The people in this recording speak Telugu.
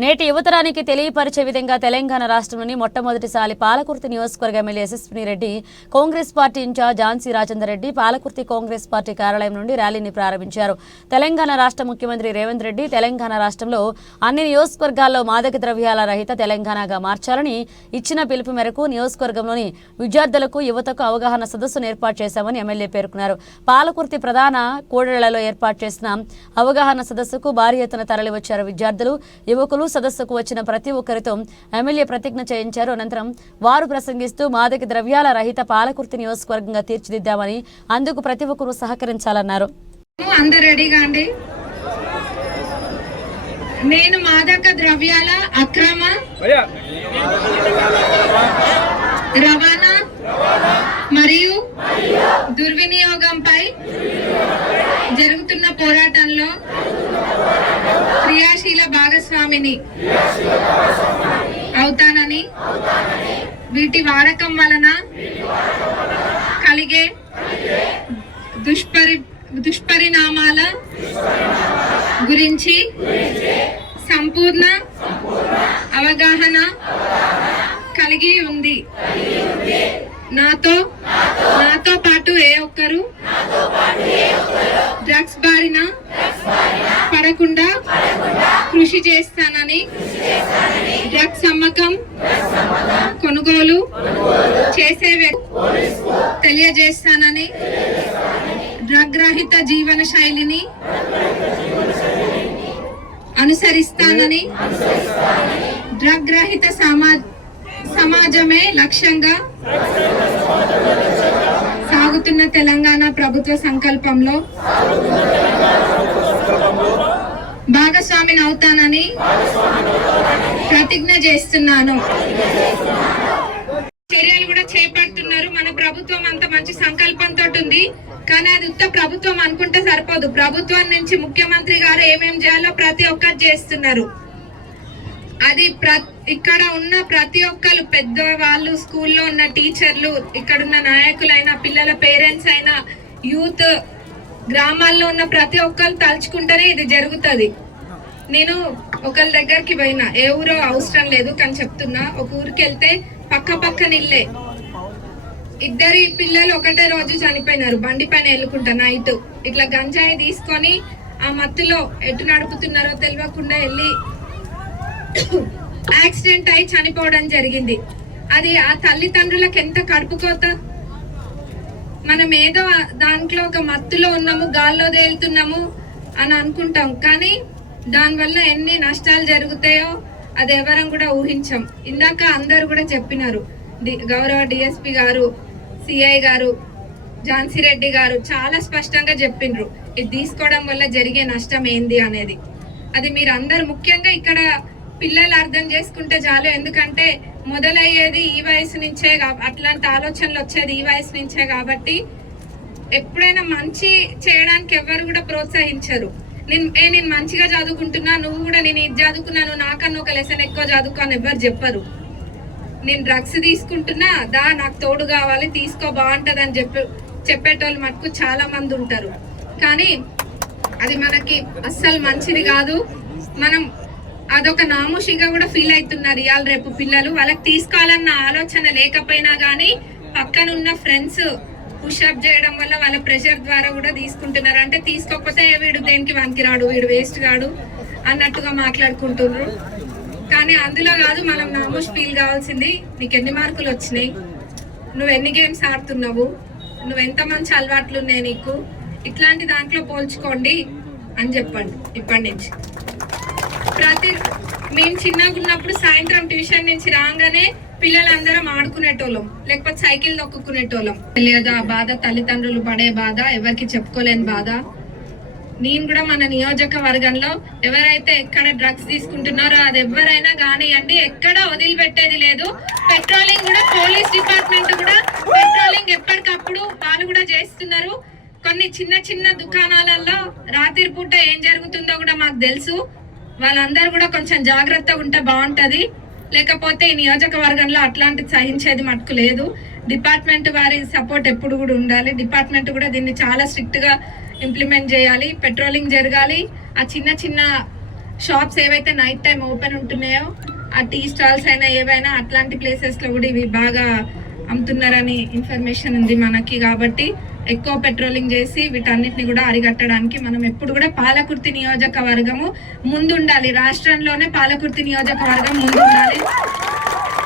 నేటి యువతరానికి తెలియపరిచే విధంగా తెలంగాణ రాష్ట్రంలోని మొట్టమొదటిసారి పాలకుర్తి నియోజకవర్గ MLA Yashaswini Reddy Congress party in charge Jhansi Rajender Reddy Palakurthi Congress party కార్యాలయం నుండి ర్యాలీని ప్రారంభించారు. తెలంగాణ రాష్ట్ర ముఖ్యమంత్రి రేవంత్ రెడ్డి తెలంగాణ రాష్ట్రంలో అన్ని నియోజకవర్గాల్లో మాదక ద్రవ్యాల రహిత తెలంగాణగా మార్చాలని ఇచ్చిన పిలుపు మేరకు నియోజకవర్గంలోని విద్యార్థులకు యువతకు అవగాహన సదస్సును ఏర్పాటు చేశామని ఎమ్మెల్యే పేర్కొన్నారు. పాలకుర్తి ప్రధాన కూడళ్లలో ఏర్పాటు చేసిన అవగాహన సదస్సుకు భారీ ఎత్తున తరలివచ్చారు. విద్యార్థులు, యువకులు సదస్సుకు వచ్చిన ప్రతి ఒక్కరితో ఎమ్మెల్యే ప్రతిజ్ఞ చేయించారు. అనంతరం వారు ప్రసంగిస్తూ మాదక ద్రవ్యాల రహిత పాలకుర్తి నియోజకవర్గంగా తీర్చిదిద్దామని, అందుకు ప్రతి ఒక్కరూ సహకరించాలన్నారు. అందరూ రెడీగా అండి. నేను మాదక ద్రవ్యాల అక్రమ రవాణా మరియు దుర్వినియోగంపై జరుగుతున్న పోరాటంలో క్రియాశీల భాగస్వామిని అవుతానని, వీటి వాడకం వలన కలిగే దుష్పరిణామాల గురించి సంపూర్ణ అవగాహన కలిగి ఉంది. నాతో పాటు ఏ ఒక్కరు డ్రగ్స్ బారిన పడకుండా కృషి చేస్తానని, డ్రగ్స్ అమ్మకం, కొనుగోలు చేసే తెలియజేస్తానని, డ్రగ్ రహిత జీవన శైలిని అనుసరిస్తానని, డ్రగ్ రహిత సమాజమే లక్ష్యంగా సాగుతున్న తెలంగాణ ప్రభుత్వ సంకల్పంలో భాగస్వామిని అవుతానని ప్రతిజ్ఞ చేస్తున్నాను. చర్యలు కూడా చేపడుతున్నారు. మన ప్రభుత్వం అంత మంచి సంకల్పంతో ఉంది, కానీ అది ఉత్త ప్రభుత్వం అనుకుంటే సరిపోదు. ప్రభుత్వం నుంచి ముఖ్యమంత్రి గారు ఏమేం చేయాలో ప్రతి ఒక్కరు చేస్తున్నారు. అది ఇక్కడ ఉన్న ప్రతి ఒక్కరు, పెద్దవాళ్ళు, స్కూల్లో ఉన్న టీచర్లు, ఇక్కడున్న నాయకులైనా, పిల్లల పేరెంట్స్ అయినా, యూత్, గ్రామాల్లో ఉన్న ప్రతి ఒక్కరు తలుచుకుంటేనే ఇది జరుగుతుంది. నేను ఒకళ్ళ దగ్గరికి పోయినా, ఏ ఊరో అవసరం లేదు కానీ చెప్తున్నా, ఒక ఊరికి వెళ్తే పక్కన ఇల్లే, ఇద్దరి పిల్లలు ఒకటే రోజు చనిపోయినారు. బండి పైన వెళ్ళుకుంటా నైట్ ఇట్లా గంజాయి తీసుకొని ఆ మత్తులో ఎటు నడుపుతున్నారో తెలియకుండా వెళ్ళి యాక్సిడెంట్ అయి చనిపోవడం జరిగింది. అది ఆ తల్లిదండ్రులకు ఎంత కడుపుకోత. మనం ఏదో దాంట్లో ఒక మత్తులో ఉన్నాము, గాల్లో తేలుతున్నాము అని అనుకుంటాం, కానీ దానివల్ల ఎన్ని నష్టాలు జరుగుతాయో అది ఎవరం కూడా ఊహించాం. ఇందాక అందరు కూడా చెప్పినారు, గౌరవ డిఎస్పి గారు, సిఐ గారు, ఝాన్సీ రెడ్డి గారు చాలా స్పష్టంగా చెప్పిండ్రు ఇది తీసుకోవడం వల్ల జరిగే నష్టం ఏంది అనేది. అది మీరు అందరు ముఖ్యంగా ఇక్కడ పిల్లలు అర్థం చేసుకుంటే చాలు. ఎందుకంటే మొదలయ్యేది ఈ వయసు నుంచే, అట్లాంటి ఆలోచనలు వచ్చేది ఈ వయసు నుంచే. కాబట్టి ఎప్పుడైనా మంచి చేయడానికి ఎవరు కూడా ప్రోత్సహించరు. నేను మంచిగా చదువుకుంటున్నా, నువ్వు కూడా నేను ఇది చదువుకున్నాను, నాకన్నా ఒక లెసన్ ఎక్కువ చదువుకో అని ఎవరు చెప్పరు. నేను డ్రగ్స్ తీసుకుంటున్నా, నాకు తోడు కావాలి, తీసుకో బాగుంటుంది అని చెప్పేటోళ్ళు మటుకు చాలా మంది ఉంటారు. కానీ అది మనకి అస్సలు మంచిది కాదు. మనం అదొక నామోషిగా కూడా ఫీల్ అవుతున్నారు ఇవాళ రేపు పిల్లలు. వాళ్ళకి తీసుకోవాలన్న ఆలోచన లేకపోయినా కానీ పక్కనున్న ఫ్రెండ్స్ పుషప్ చేయడం వల్ల వాళ్ళ ప్రెషర్ ద్వారా కూడా తీసుకుంటున్నారు. అంటే తీసుకోకపోతే వీడు దేనికి వానికి రాడు, వీడు వేస్ట్ కాడు అన్నట్టుగా మాట్లాడుకుంటున్నారు. కానీ అందులో కాదు, మనం నామోష్ ఫీల్ కావాల్సింది నీకు ఎన్ని మార్కులు వచ్చినాయి, నువ్వు ఎన్ని గేమ్స్ ఆడుతున్నావు, నువ్వు ఎంత మంచి అలవాట్లు ఉన్నాయి నీకు, ఇట్లాంటి దాంట్లో పోల్చుకోండి అని చెప్పండి. ఇప్పటి నుంచి మేము చిన్నగా ఉన్నప్పుడు సాయంత్రం ట్యూషన్ నుంచి రాగానే పిల్లలందరం ఆడుకునేటోళ్ళం, లేకపోతే సైకిల్ నొక్కుకునేటోళ్ళం. తెలియదు ఆ బాధ, తల్లిదండ్రులు పడే బాధ, ఎవరికి చెప్పుకోలేని బాధ. నేను కూడా మన నియోజకవర్గంలో ఎవరైతే ఎక్కడ డ్రగ్స్ తీసుకుంటున్నారో అది ఎవరైనా కానివ్వండి, ఎక్కడ వదిలిపెట్టేది లేదు. పెట్రోలింగ్ కూడా, పోలీస్ డిపార్ట్మెంట్ కూడా పెట్రోలింగ్ ఎప్పటికప్పుడు వాళ్ళు కూడా చేస్తున్నారు. కొన్ని చిన్న దుకాణాలలో రాత్రి పూట ఏం జరుగుతుందో కూడా మాకు తెలుసు. వాళ్ళందరూ కూడా కొంచెం జాగ్రత్తగా ఉంటే బాగుంటది. లేకపోతే ఈ నియోజకవర్గంలో అట్లాంటిది సహించేది మటుకు లేదు. డిపార్ట్మెంట్ వారి సపోర్ట్ ఎప్పుడు కూడా ఉండాలి. డిపార్ట్మెంట్ కూడా దీన్ని చాలా స్ట్రిక్ట్ గా ఇంప్లిమెంట్ చేయాలి. పెట్రోలింగ్ జరగాలి. ఆ చిన్న షాప్స్ ఏవైతే నైట్ టైం ఓపెన్ ఉంటున్నాయో ఆ టీ స్టాల్స్ అయినా ఏవైనా అట్లాంటి ప్లేసెస్ లో కూడా ఇవి బాగా అమ్ముతున్నారని ఇన్ఫర్మేషన్ ఉంది మనకి. కాబట్టి ఎక్కువ పెట్రోలింగ్ చేసి వీటన్నిటిని కూడా అరికట్టడానికి మనం ఎప్పుడు కూడా పాలకుర్తి నియోజకవర్గము ముందుండాలి. రాష్ట్రంలోనే పాలకుర్తి నియోజకవర్గం ముందుండాలి.